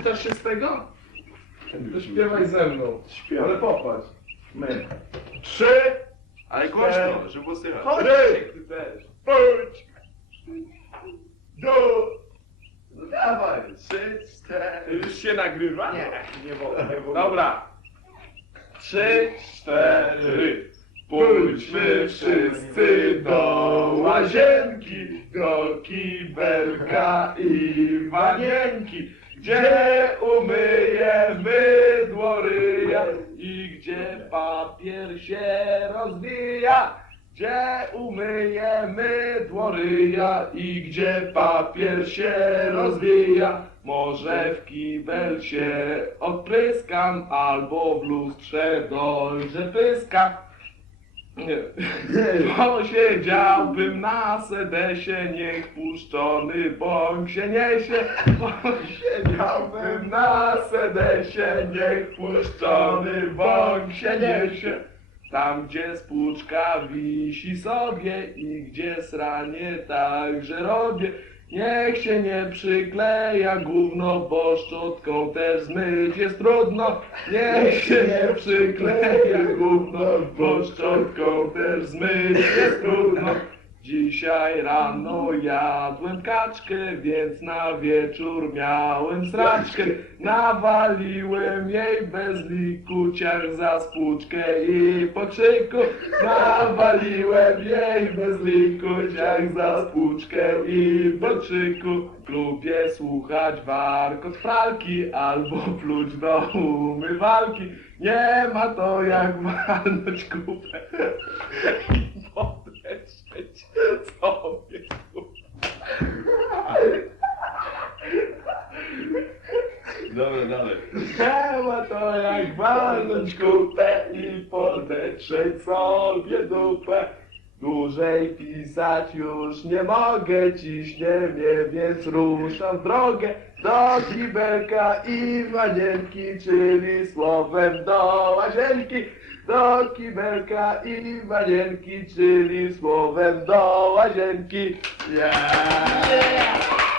Przeczytasz się z tego? To śpiewaj ze mną. Śpiewaj. Ale popatrz. My. Trzy, Ale głośno, żeby było słychać. chodź, Ry. ty też. Pójdź. Do. No dawaj. Trzy, cztery. Już się nagrywa? Nie, nie wolno, nie wolno. Dobra. Trzy, cztery. Pójdźmy wszyscy do łazienki, do kibelka i wanienki, gdzie umyjemy dłoryja i gdzie papier się rozwija. Gdzie umyjemy dłoryja i gdzie papier się rozwija. Może w kibel się odpryskam, albo w lustrze dojrze pyska. Posiedziałbym na sedesie, niech puszczony bąk się niesie. Posiedziałbym na sedesie, niech puszczony bąk się niesie. Tam, gdzie spłuczka wisi sobie i gdzie sranie także robię. Niech się nie przykleja gówno, bo szczotką też zmyć jest trudno. Niech się nie przykleja gówno, bo szczotką też zmyć jest trudno. Dzisiaj rano jadłem kaczkę, więc na wieczór miałem sraczkę. Nawaliłem jej bez liku, ciach za spłuczkę i po krzyku. Nawaliłem jej bez liku, ciach za spłuczkę i po krzyku. Lubię słuchać warkot pralki albo pluć do umywalki. Nie ma to jak walnąć kupę podeszeć sobie Dobra, dalej. Ma to jak walnąć kupę i podetrzeć sobie dupę. Dłużej pisać już nie mogę, ciśnie mnie, więc ruszam w drogę do kibelka i wanienki, czyli słowem do łazienki. Do kibelka i wanienki, czyli słowem do łazienki. Yeah!